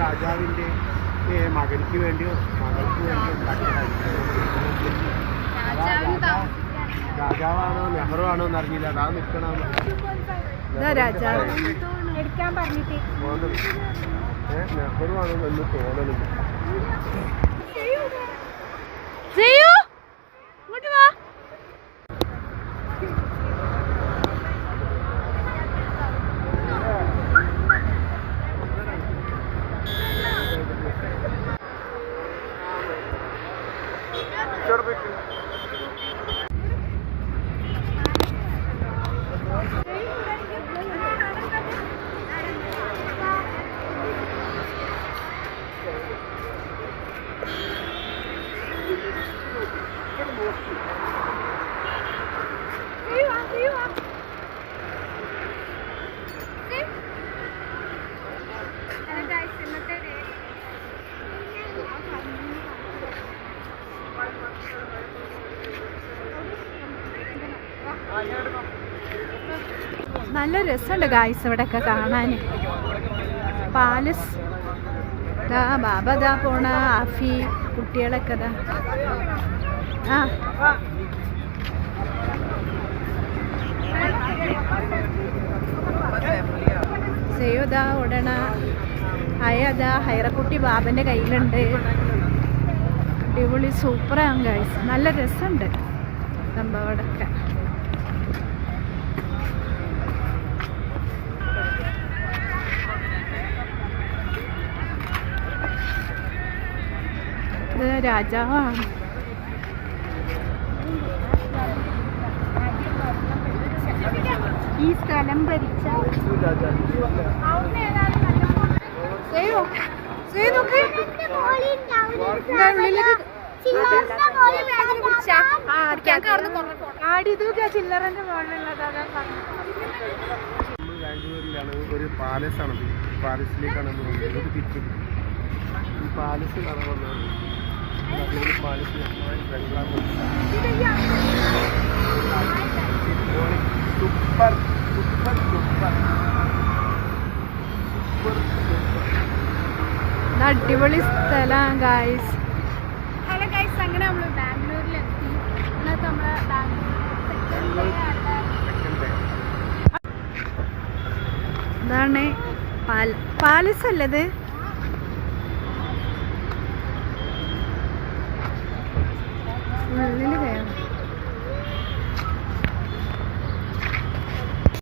രാജാവിൻ്റെ മകൾക്ക് വേണ്ടിയോ മകൾക്ക് വേണ്ടിയോ രാജാവാണോ നെഹ്റു ആണോ എന്നറിഞ്ഞില്ല. അതാ നിൽക്കണം നെഹ്റു ആണോ എന്ന് തോന്നണില്ല. നല്ല രസമുണ്ട് ഗായ്സ് ഇവിടെയൊക്കെ കാണാൻ. പാലസ് ദാ ബാബ ദാ പോണ ആഫി കുട്ടികളൊക്കെ ദാ സെയ്യുദാ ഓടണ അയതാ ഹൈറക്കുട്ടി ബാബൻ്റെ കയ്യിലുണ്ട്. അടിപൊളി സൂപ്പറാണ് ഗായ്സ്. നല്ല രസമുണ്ട് സംഭവം ഇവിടെയൊക്കെ. ഇത് രാജാവാണ്. ഈ സ്ഥലം ഭരിച്ച ചില്ലറന്റെ മുകളിലുള്ളതാണ്. ബാംഗ്ലൂരിലാണ് ഒരു പാലസാണ്. പാലസിലേക്കാണ് ഈ പാലസ് കാണാൻ വന്നത്. പാലസ് സൂപ്പർ സൂപ്പർ സൂപ്പർ അടിപൊളി സ്ഥലമാണ് ഗായ്സ്. ഹലോ ഗൈസ്, അങ്ങനെ നമ്മൾ ബാംഗ്ലൂരിലെത്തി. ഇന്നത്തെ നമ്മളെ ഇതാണ് പാലസ് അല്ലത്. ഉള്ളിൽ കയറും.